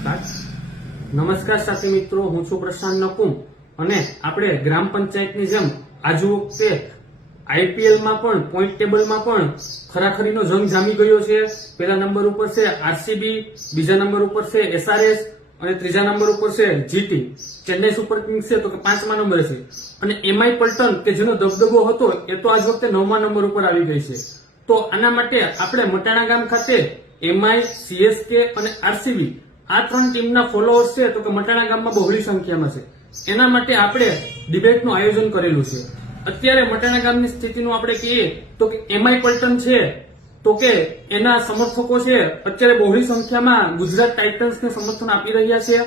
નમસ્કાર સાથી મિત્રો, હું છું પ્રશાંત નકુમ અને આપણે ગ્રામ પંચાયતની જેમ આજ વખતે આઈપીએલમાં પણ પોઈન્ટ ટેબલમાં પણ ખરાખરીનો જંગ જામી ગયો છે. પહેલા નંબર ઉપર છે આરસીબી, બીજા નંબર ઉપર છે એસઆરએચ અને ત્રીજા નંબર ઉપર છે જીટી. ચેન્નાઈ સુપર કિંગ્સ છે તો કે 5મા નંબરે છે અને એમઆઈ પલ્ટન કે જેનો દબદબો હતો એ તો આજ વખતે 9મા નંબર ઉપર આવી ગઈ છે. તો આના માટે આપણે મટાણા ગામ ખાતે એમઆઈ, સીએસકે અને આરસીબી આ 3 ટીમના ફોલોઅર્સ છે તો કે મટાણા ગામમાં બહોળી સંખ્યામાં છે. એના માટે આપણે ડિબેટનું આયોજન કરેલું છે. અત્યારે મટાણા ગામની સ્થિતિનું આપણે કહીએ તો કે એમઆઈ પલ્ટન છે તો કે એના સમર્થકો છે અત્યારે બહોળી સંખ્યામાં ગુજરાત ટાઇટન્સને સમર્થન આપી રહ્યા છે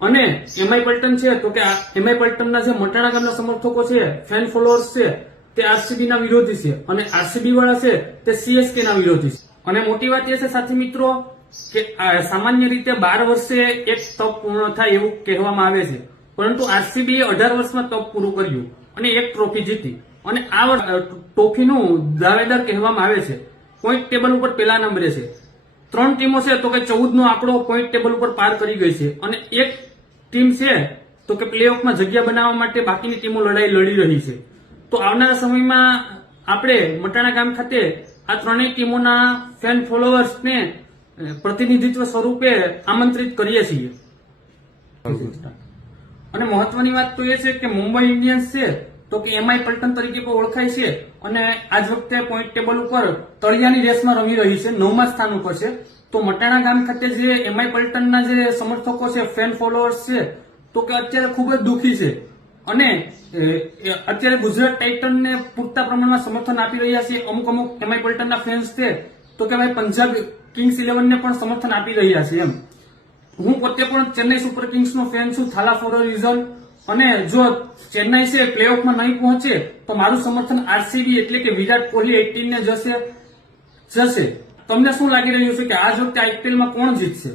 અને એમઆઈ પલ્ટન છે તો કે એમઆઈ પલ્ટનના જે મટાણા ગામના સમર્થકો છે, ફેન ફોલોઅર્સ છે, તે આરસીબી ના વિરોધી છે અને આરસીબી વાળા છે તે સીએસકે ના વિરોધી છે. અને મોટી વાત એ છે સાથી મિત્રો કે સામાન્ય રીતે 12 વર્ષે એક તપ પૂર્ણ થાય એવું કહેવામાં આવે છે, પરંતુ આરસીબી 18 વર્ષમાં તપ પૂરું કર્યું અને એક ટ્રોફી જીતી અને આ ટ્રોફીનું દાવેદાર કહેવામાં આવે છે. પોઈન્ટ ટેબલ ઉપર પહેલા નંબરે છે. 3 ટીમો છે તો કે 14નો આંકડો પોઈન્ટ ટેબલ ઉપર પાર કરી ગઈ છે અને એક ટીમ છે તો કે પ્લેઓફમાં જગ્યા બનાવવા માટે બાકીની ટીમો લડાઈ લડી રહી છે. તો આવનારા સમયમાં આપણે મટાણા ગામ ખાતે આ 3 ટીમોના ફેન ફોલોઅર્સને પ્રતિનિધિત્વ સ્વરૂપે આમંત્રિત કરીએ છીએ. અને મહત્વની વાત તો એ છે કે મુંબઈ ઇન્ડિયન્સ છે તો કે એમઆઈ પલ્ટન તરીકે પણ ઓળખાય છે અને આજ વખતે પોઈન્ટ ટેબલ ઉપર તળિયાની રેસમાં રમી રહી છે, 9મા સ્થાન ઉપર છે. તો મટાણા ગામ ખાતે જે એમઆઈ પલ્ટનના જે સમર્થકો છે, ફેન ફોલોઅર્સ છે તો કે અત્યારે ખૂબ જ દુઃખી છે અને અત્યારે ગુજરાત ટાઇટનને પૂરતા પ્રમાણમાં સમર્થન આપી રહ્યા છે. અમુક એમઆઈ પલ્ટનના ફેન્સ છે તો કે ભાઈ પંજાબ કિંગ્સ 11ને પણ સમર્થન આપી રહ્યા છે. એમ હું પોતે પણ ચેન્નાઈ સુપર કિંગ્સનો ફેન છું, થાલા ફોર અ રીઝન. અને જો ચેન્નાઈ છે પ્લેઓફમાં નહીં પહોંચે તો મારું સમર્થન આરસીબી એટલે કે વિરાટ કોહલી 18 ને જશે. તમને શું લાગી રહ્યું છે કે આ વખતે આઈપીએલમાં કોણ જીતશે?